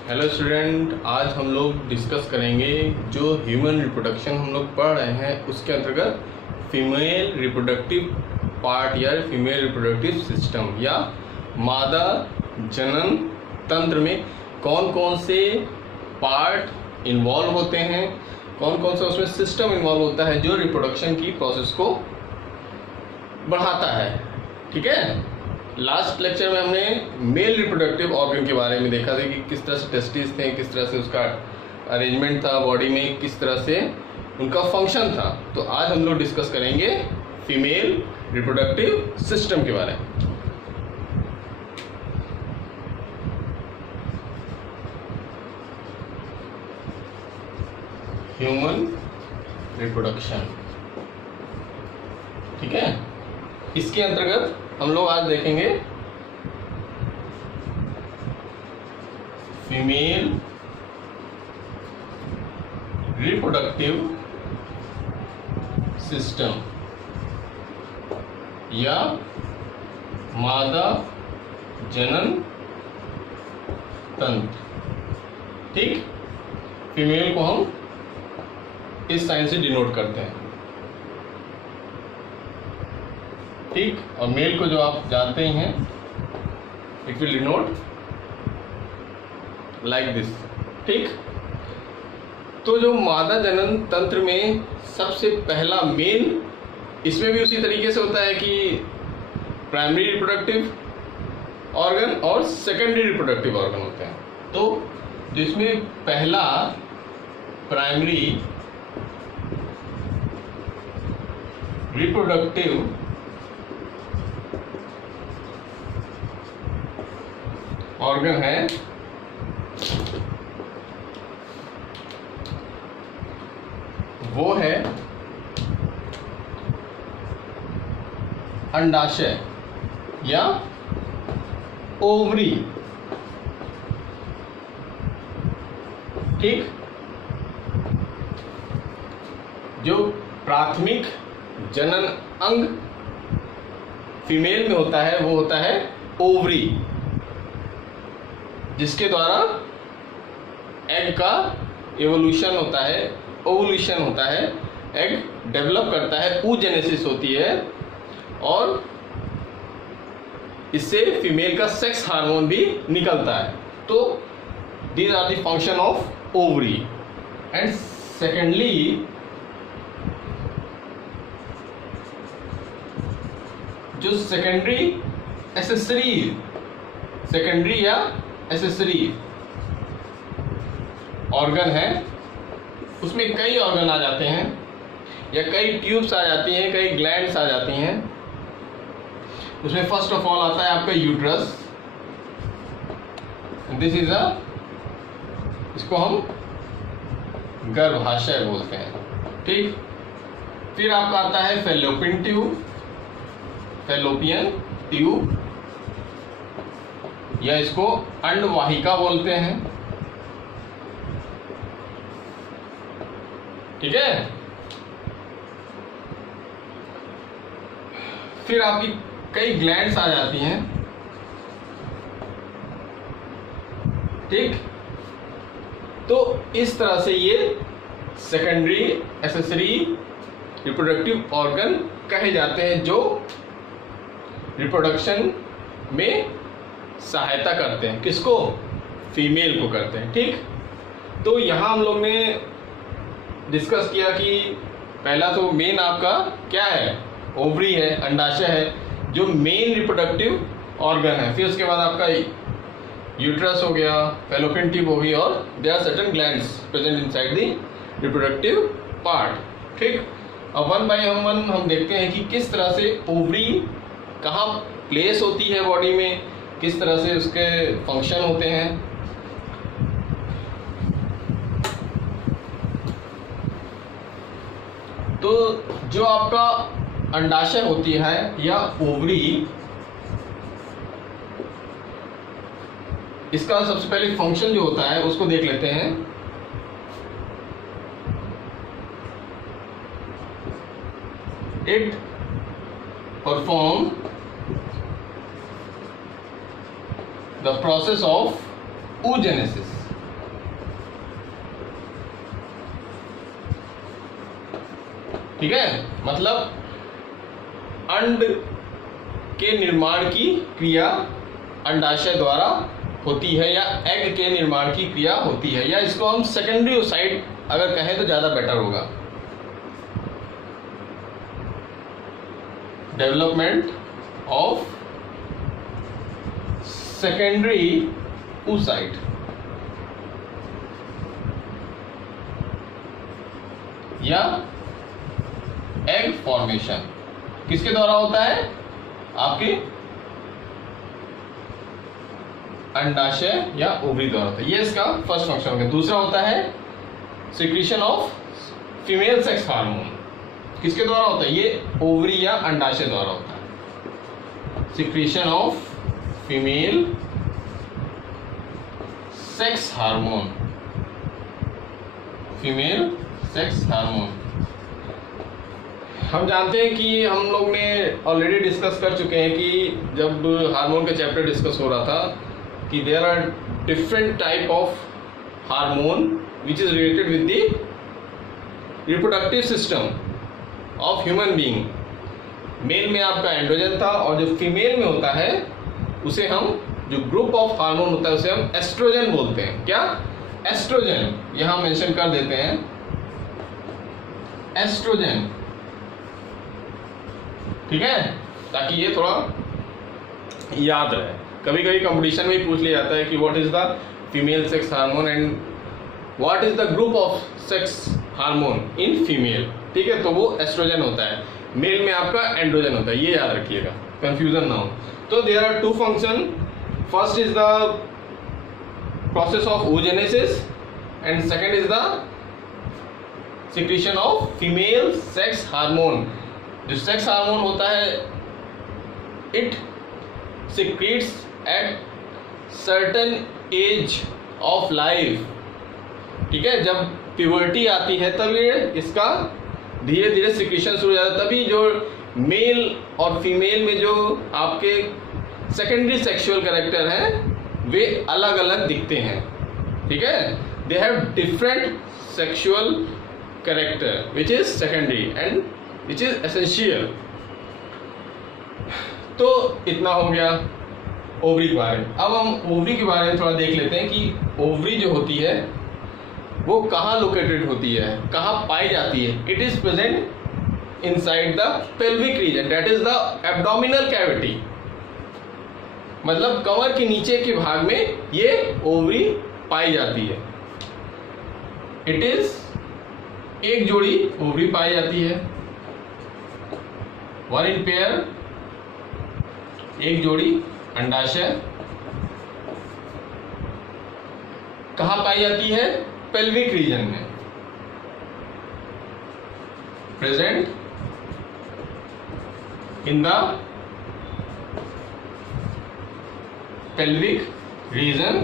Hello student, आज हम लोग डिस्कस करेंगे जो ह्यूमन रिप्रोडक्शन हम लोग पढ़ रहे हैं उसके अंतर्गत फीमेल रिप्रोडक्टिव पार्ट या फीमेल रिप्रोडक्टिव सिस्टम या मादा जनन तंत्र में कौन कौन से पार्ट इन्वॉल्व होते हैं, कौन कौन सा उसमें सिस्टम इन्वॉल्व होता है जो रिप्रोडक्शन की प्रोसेस को बढ़ाता है। ठीक है, लास्ट लेक्चर में हमने मेल रिप्रोडक्टिव ऑर्गन के बारे में देखा था कि किस तरह से टेस्टिस थे, किस तरह से उसका अरेंजमेंट था बॉडी में, किस तरह से उनका फंक्शन था। तो आज हम लोग डिस्कस करेंगे फीमेल रिप्रोडक्टिव सिस्टम के बारे में। ह्यूमन रिप्रोडक्शन, ठीक है, इसके अंतर्गत हम लोग आज देखेंगे फीमेल रिप्रोडक्टिव सिस्टम या मादा जनन तंत्र। ठीक, फीमेल को हम इस साइन से डिनोट करते हैं। ठीक, और मेल को जो आप जानते ही हैं, it will denote like this. ठीक, तो जो मादा जनन तंत्र में सबसे पहला मेन, इसमें भी उसी तरीके से होता है कि प्राइमरी रिप्रोडक्टिव ऑर्गन और सेकेंडरी रिप्रोडक्टिव ऑर्गन होते हैं। तो जिसमें पहला प्राइमरी रिप्रोडक्टिव ऑर्गन है वो है अंडाशय या ओवरी। ठीक, जो प्राथमिक जनन अंग फीमेल में होता है वो होता है ओवरी, जिसके द्वारा एग का एवोल्यूशन होता है, ओवुलेशन होता है, एग डेवलप करता है, oogenesis होती है और इससे फीमेल का सेक्स हार्मोन भी निकलता है। तो these are the function of ovary. And secondly, जो सेकेंडरी या एसेसरी ऑर्गन है, उसमें कई ऑर्गन आ जाते हैं या कई ट्यूब्स आ जाती हैं, कई ग्लैंड्स आ जाती हैं। उसमें फर्स्ट ऑफ ऑल आता है आपका यूट्रस। दिस इज इसको हम गर्भाशय बोलते हैं। ठीक, फिर आपका आता है फैलोपियन ट्यूब या इसको अंडवाहिका बोलते हैं। ठीक है, फिर आपकी कई ग्लैंड्स आ जाती हैं। ठीक, तो इस तरह से ये सेकेंडरी एसेसरी रिप्रोडक्टिव ऑर्गन कहे जाते हैं जो रिप्रोडक्शन में सहायता करते हैं। किसको? फीमेल को करते हैं। ठीक, तो यहाँ हम लोग ने डिस्कस किया कि पहला तो मेन आपका क्या है, ओवरी है, अंडाशय है, जो मेन रिप्रोडक्टिव ऑर्गन है। फिर उसके बाद आपका यूट्रस हो गया, फैलोपियन ट्यूब हो गई और there are certain glands present inside the reproductive part. ठीक, अब वन बाय वन हम देखते हैं कि किस तरह से ओवरी कहाँ प्लेस होती है बॉडी में, किस तरह से उसके फंक्शन होते हैं। तो जो आपका अंडाशय होती है या ओवरी, इसका सबसे पहले फंक्शन जो होता है उसको देख लेते हैं। It perform the process of oogenesis। ठीक है, मतलब अंड के निर्माण की क्रिया अंडाशय द्वारा होती है या एग के निर्माण की क्रिया होती है, या इसको हम सेकेंडरी ओसाइट अगर कहें तो ज्यादा बेटर होगा। डेवलपमेंट ऑफ सेकेंडरी oocyte या एग फॉर्मेशन किसके द्वारा होता है? आपके अंडाशय या ओवरी द्वारा होता है। ये इसका फर्स्ट फंक्शन हो गया। दूसरा होता है secretion of female sex hormone, किसके द्वारा होता है? ये ओवरी या अंडाशय द्वारा होता है। Secretion of female sex hormone, female sex hormone. हम जानते हैं कि हम लोग ने ऑलरेडी डिस्कस कर चुके हैं कि जब हार्मोन का चैप्टर डिस्कस हो रहा था कि there are different type of hormone which is related with the reproductive system of human being. Male में आपका एंड्रोजन था और जो फीमेल में होता है उसे हम, जो ग्रुप ऑफ हार्मोन होता है उसे हम एस्ट्रोजन बोलते हैं। क्या? एस्ट्रोजन, यहां मेंशन कर देते हैं एस्ट्रोजन, ठीक है, ताकि ये थोड़ा याद रहे। कभी कभी कंपटीशन में ही पूछ लिया जाता है कि what is the female sex hormone and what is the group of sex hormone in female, ठीक है, तो वो एस्ट्रोजन होता है। मेल में आपका एंड्रोजन होता है, ये याद रखिएगा, कंफ्यूजन ना हो। तो there are two function, first is the process of oogenesis and second is the secretion of female sex hormone. जो सेक्स हार्मोन होता है it secretes at certain age of life, ठीक है, जब प्यूबर्टी आती है तब ये इसका धीरे धीरे सिक्रीशन शुरू हो जाता है। तभी जो मेल और फीमेल में जो आपके सेकेंडरी सेक्सुअल कैरेक्टर हैं वे अलग अलग दिखते हैं, ठीक है, they have different sexual character which is secondary and which is essential. तो इतना हो गया ओवरी के बारे में। अब हम ओवरी के बारे में थोड़ा देख लेते हैं कि ओवरी जो होती है वो कहाँ लोकेटेड होती है, कहाँ पाई जाती है। It is present inside the pelvic region, that is the abdominal cavity, मतलब कमर के नीचे के भाग में ये ओवरी पाई जाती है। इट इज, एक जोड़ी ओवरी पाई जाती है, वन इन पेयर, एक जोड़ी अंडाशय। कहाँ पाई जाती है? पेल्विक रीजन में, present in the pelvic region,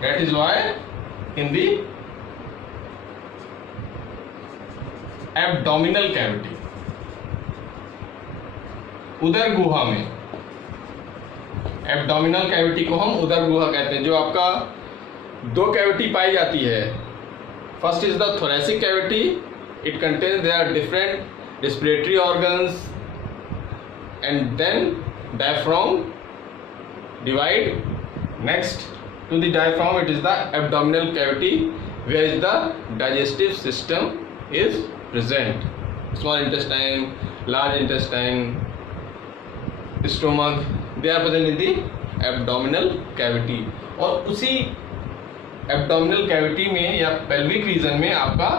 that is why in the abdominal cavity, उदर गुहा में, एब्डोमिनल कैविटी को हम उदर गुहा कहते हैं। जो आपका दो कैविटी पाई जाती है, first is the thoracic cavity, it contains there are different respiratory organs and then diaphragm divide. Next to the diaphragm it is the abdominal cavity where is the digestive system is present. Small intestine, large intestine, stomach, they are present in the abdominal cavity. और उसी abdominal cavity में या pelvic region में आपका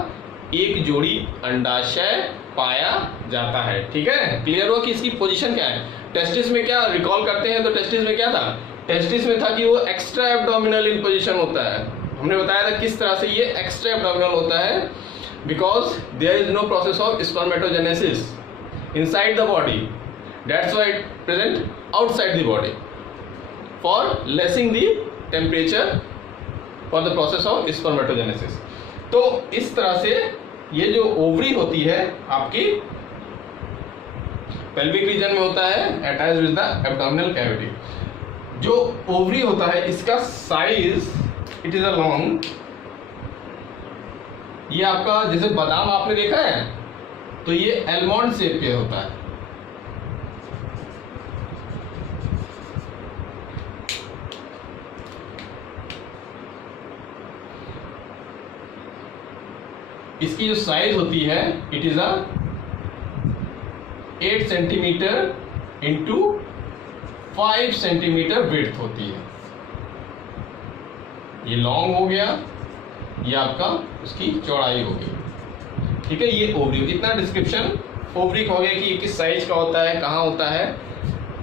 एक जोड़ी अंडाशय पाया जाता है, ठीक है। क्लियर हुआ कि इसकी पोजीशन क्या है। टेस्टिस में क्या रिकॉल करते हैं तो टेस्टिस में क्या था? टेस्टिस में था कि वो एक्स्ट्रा एब्डोमिनल इन पोजीशन होता है। हमने बताया था किस तरह से ये एक्स्ट्रा एब्डोमिनल होता है, because there is no process of spermatogenesis inside the body, that's why it present outside the body for lessing the temperature for the process of spermatogenesis. तो इस तरह से ये जो ओवरी होती है आपकी पेल्विक रीजन में होता है, attached with the abdominal cavity. जो ओवरी होता है इसका size, it is a long ये आपका जैसे बादाम आपने देखा है, तो ये एलमंड शेप के होता है। इसकी जो साइज होती है it is 8 centimetre into 5 centimetre width होती है। ये लॉन्ग हो गया, ये आपका उसकी चौड़ाई हो गई। ठीक है, ये ओवरी। इतना डिस्क्रिप्शन ओवरी का हो गया कि ये किस साइज का होता है, कहाँ होता है,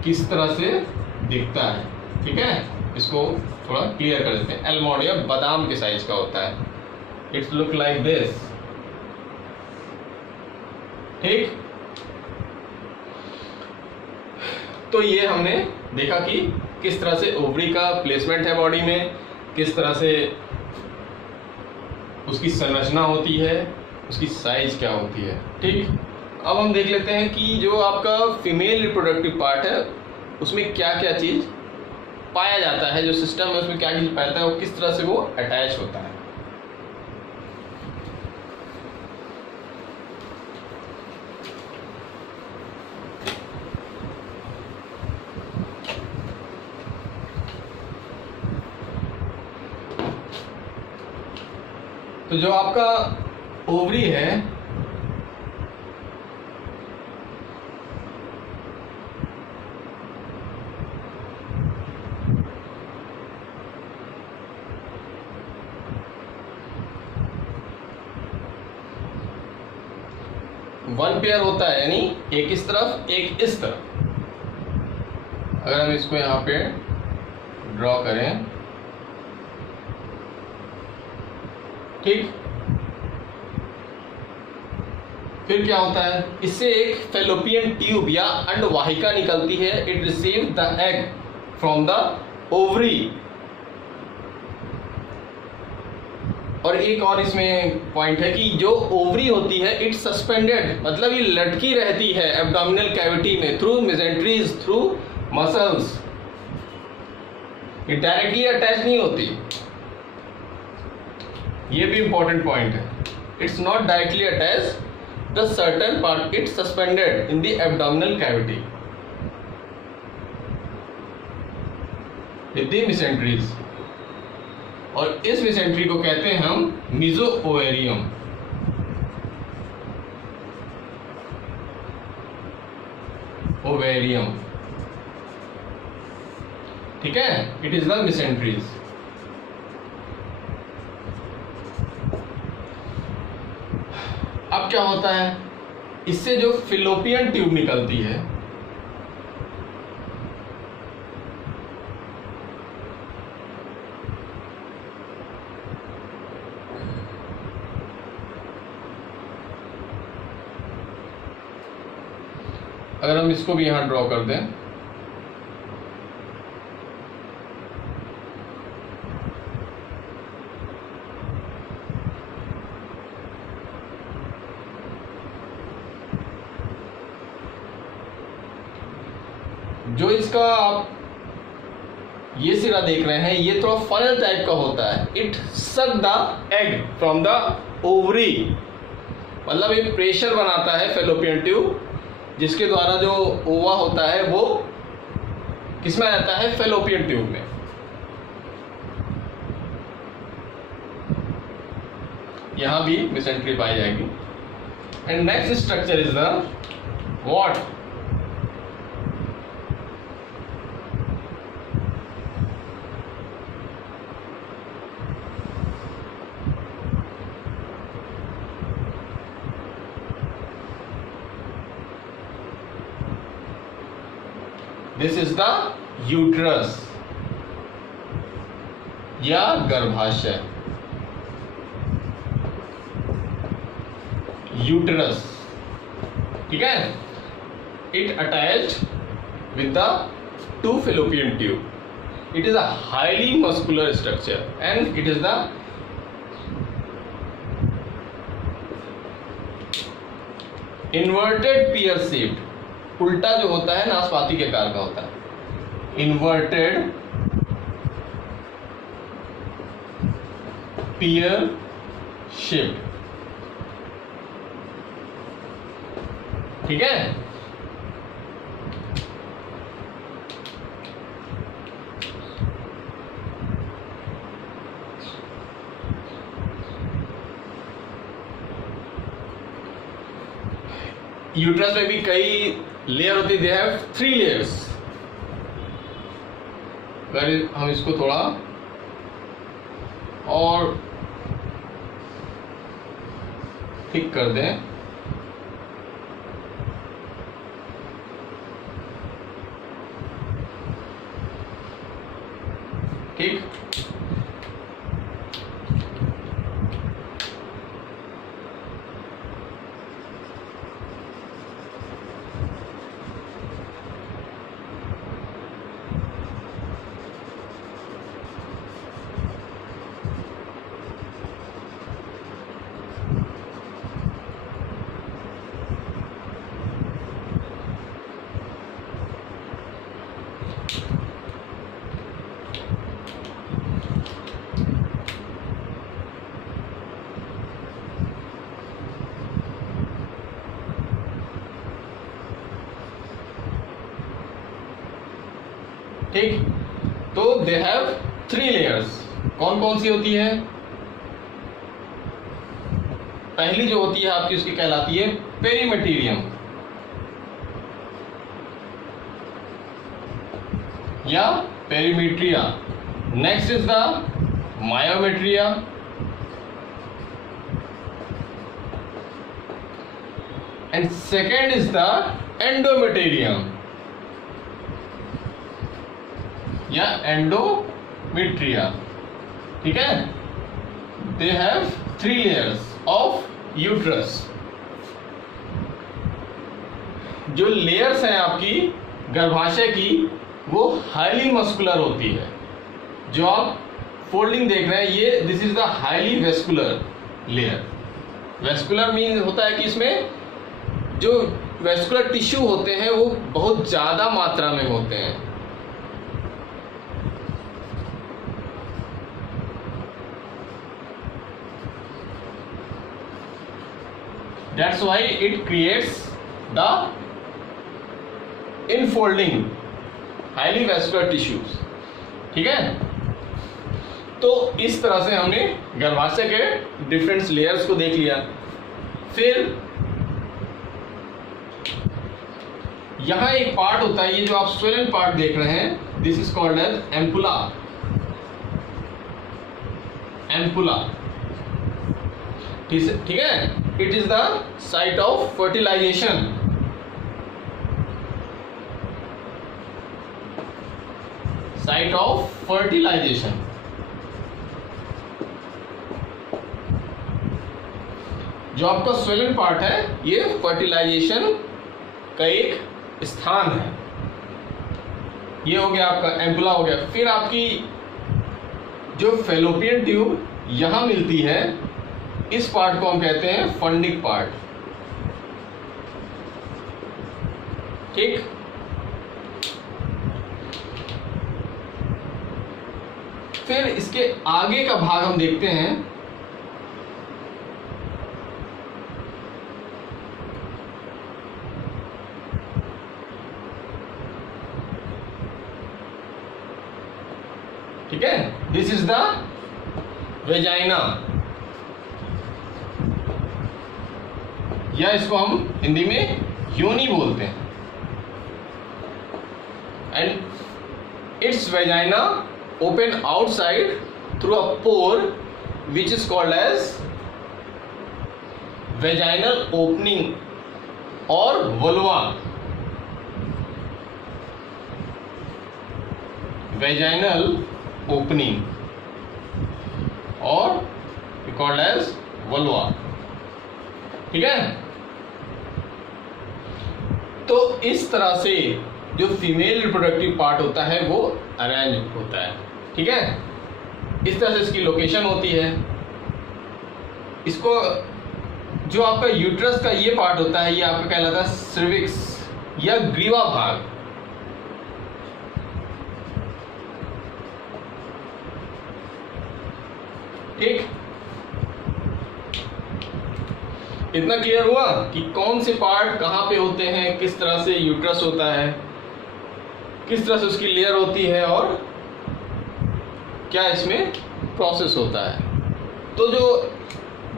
किस तरह से दिखता है। ठीक है, इसको थोड़ा क्लियर कर देते हैं। एलमंड या बादाम के साइज का होता है। It's look like this. ठीक, तो ये हमने देखा कि किस तरह से ओवरी का प्लेसमेंट है बॉडी में, किस तरह से उसकी संरचना होती है, उसकी साइज क्या होती है। ठीक, अब हम देख लेते हैं कि जो आपका फीमेल रिप्रोडक्टिव पार्ट है उसमें क्या क्या चीज पाया जाता है, जो सिस्टम है उसमें क्या चीज पाता है और किस तरह से वो अटैच होता है। तो जो आपका ओवरी है वन पेयर होता है, यानी एक इस तरफ एक इस तरफ। अगर हम इसको यहां पे ड्रॉ करें, ठीक, फिर क्या होता है, इससे एक फेलोपियन ट्यूब या अंडवाहिका निकलती है। It receive the egg from the ovary. और एक और इसमें पॉइंट है कि जो ओवरी होती है इट सस्पेंडेड, मतलब ये लटकी रहती है एब्डोमिनल कैविटी में थ्रू मेसेंट्रीज, थ्रू मसल्स। ये डायरेक्टली अटैच नहीं होती, ये भी इंपॉर्टेंट पॉइंट है। It's not directly attach, the certain part it suspended in the abdominal cavity with the mesenteries. और इस मेसेंट्री को कहते हैं हम मीजोओवेरियम। ओवेरियम, ठीक है, इट इज द मेसेंट्रीज। अब क्या होता है, इससे जो फिलोपियन ट्यूब निकलती है, अगर हम इसको भी यहां ड्रॉ कर दें, जो इसका आप ये सिरा देख रहे हैं ये थोड़ा फनल टाइप का होता है। It suck the egg from the ovary, मतलब ये प्रेशर बनाता है फेलोपियन ट्यूब, जिसके द्वारा जो ओवा होता है वो किसमें आ जाता है, फेलोपियन ट्यूब में। यहां भी मेसेंट्री पाई जाएगी। And next structure is the what, this is the uterus या गर्भाशय। यूट्रस, ठीक है, it attached with the two fallopian tube. It is a highly muscular structure and it is the inverted pear shaped. उल्टा जो होता है नाशपाती के आकार का होता है। इन्वर्टेड पियर शेप्ड, ठीक है। यूट्रस में भी कई लेयर होती है, दे हैव 3 लेयर्स। अगर हम इसको थोड़ा और ठीक कर दें, ठीक, ठीक। तो दे हैव 3 लेयर्स। कौन कौन सी होती है? पहली जो होती है आपकी उसकी कहलाती है पेरीमेटेरियम या perimetria. Next is the myometria, and second is the endometrium या एंडोमेट्रिया। ठीक है। They have 3 layers of uterus. जो लेयर्स हैं आपकी गर्भाशय की वो हाईली मस्कुलर होती है। जो आप फोल्डिंग देख रहे हैं ये this is the highly vascular layer. Vascular mean होता है कि इसमें जो वेस्कुलर टिश्यू होते हैं वो बहुत ज्यादा मात्रा में होते हैं। That's why it creates the infolding highly vascular tissues। ठीक है। तो इस तरह से हमने गर्भाशय के डिफरेंट लेयर्स को देख लिया। फिर यहां एक पार्ट होता है, ये जो आप स्वेलन पार्ट देख रहे हैं, this is called as ampulla. Ampulla, ठीक है। It is the site of fertilization. Site of fertilization. जो आपका स्वेलन पार्ट है ये फर्टिलाइजेशन का एक स्थान है। ये हो गया आपका एम्पुला हो गया। फिर आपकी जो फेलोपियन ट्यूब यहां मिलती है, इस पार्ट को हम कहते हैं फंडिक पार्ट। ठीक। फिर इसके आगे का भाग हम देखते हैं। ठीक है। दिस इज द वेजाइना, या इसको हम हिंदी में योनि बोलते हैं। And it's vagina open outside through a pore which is called as vaginal opening और वल्वा। वेजाइनल ओपनिंग और कॉल्ड एज वल्वा। ठीक है। तो इस तरह से जो फीमेल रिप्रोडक्टिव पार्ट होता है वो अरेंज होता है। ठीक है। इस तरह से इसकी लोकेशन होती है। इसको जो आपका यूट्रस का ये पार्ट होता है ये आपका कहलाता है सर्विक्स या ग्रीवा भाग। ठीक। इतना क्लियर हुआ कि कौन से पार्ट कहाँ पे होते हैं, किस तरह से यूट्रस होता है, किस तरह से उसकी लेयर होती है और क्या इसमें प्रोसेस होता है। तो जो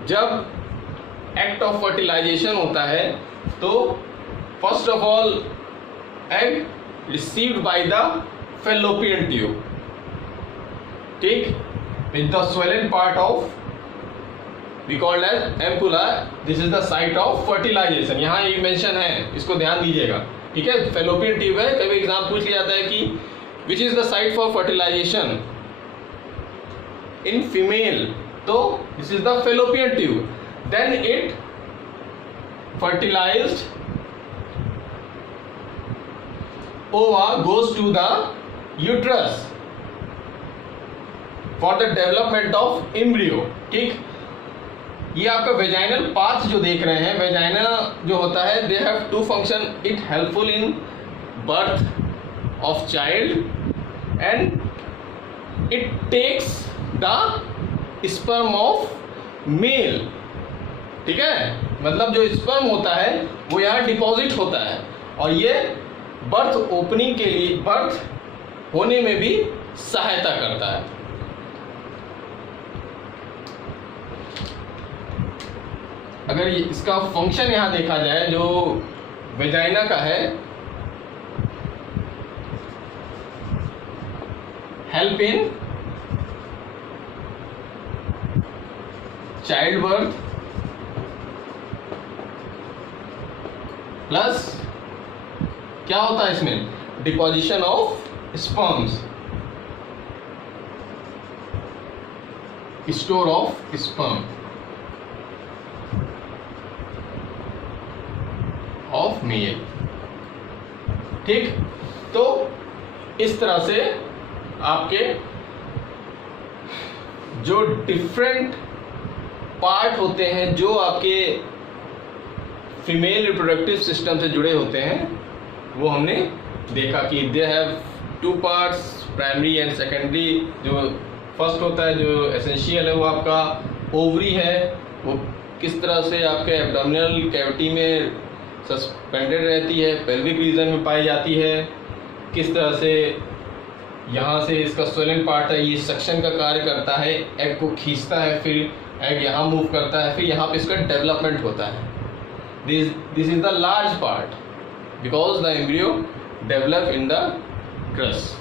जब एक्ट ऑफ फर्टिलाइजेशन होता है तो first of all egg received by the fallopian tube, ठीक, with the swollen part of we called as ampulla. This is the site of fertilization. यहाँ ये मेंशन है, इसको ध्यान दीजिएगा, ठीक है। फैलोपियन ट्यूब है, कभी एग्जाम पूछ लिया जाता है कि which is the site for fertilisation in female, तो this is the fallopian tube. Then it fertilized ova goes to the uterus for the development of embryo, ठीक। ये आपका वेजाइनल पाथ जो देख रहे हैं, वेजाइना जो होता है, they have two function. It helpful in birth of child and it takes the sperm of male, ठीक है। मतलब जो स्पर्म होता है वो यहाँ डिपॉजिट होता है और ये बर्थ ओपनिंग के लिए, बर्थ होने में भी सहायता करता है. अगर इसका फंक्शन यहाँ देखा जाए जो वेजाइना का है, help in child birth plus क्या होता है इसमें, deposition of sperms, store of sperm of male. ठीक, तो इस तरह से आपके जो डिफरेंट पार्ट होते हैं जो आपके फीमेल रिप्रोडक्टिव सिस्टम से जुड़े होते हैं, वो हमने देखा कि दे have two parts, primary and secondary. जो फर्स्ट होता है, जो एसेंशियल है, वो आपका ओवरी है. वो किस तरह से आपके एब्डोमिनल कैविटी में सस्पेंडेड रहती है, पेल्विक रीजन में पाई जाती है. किस तरह से यहाँ से इसका स्वोलन पार्ट है, ये सक्शन का कार्य करता है, एग को खींचता है, फिर एग यहाँ मूव करता है, फिर यहाँ पे इसका डेवलपमेंट होता है. This is the large part because the embryo develop in the crust.